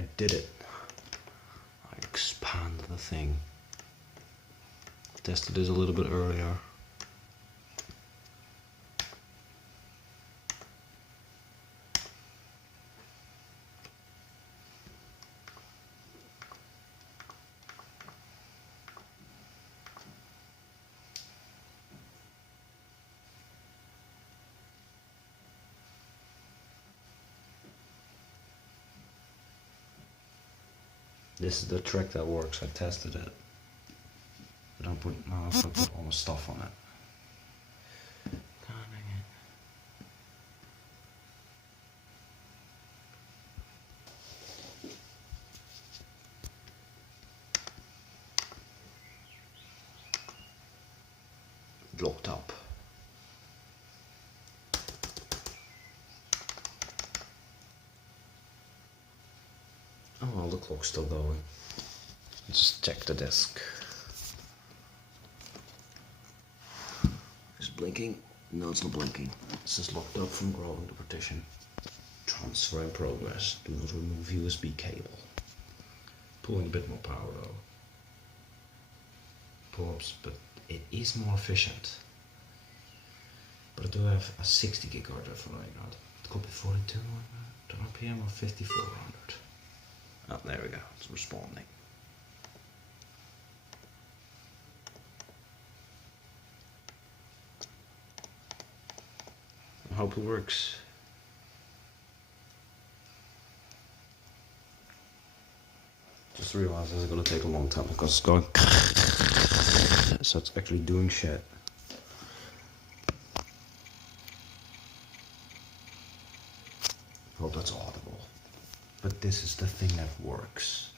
I did it. I expanded the thing. Tested this a little bit earlier. This is the trick that works. I tested it. But now I have to put all the stuff on it. Locked up. Oh well, the clock's still going. Let's check the disk. Is it blinking? No, it's not blinking. This is locked up from growing the partition. Transfer in progress. Do not remove USB cable. Pulling a bit more power though. Pull-ups, but it is more efficient. But I do have a 60 gig hard drive running out. It could be 42 RPM or 5400. Oh, there we go. It's responding. I hope it works. Just realized this is gonna take a long time because it's going so it's actually doing shit. Hope that's audible. But this is the thing that works.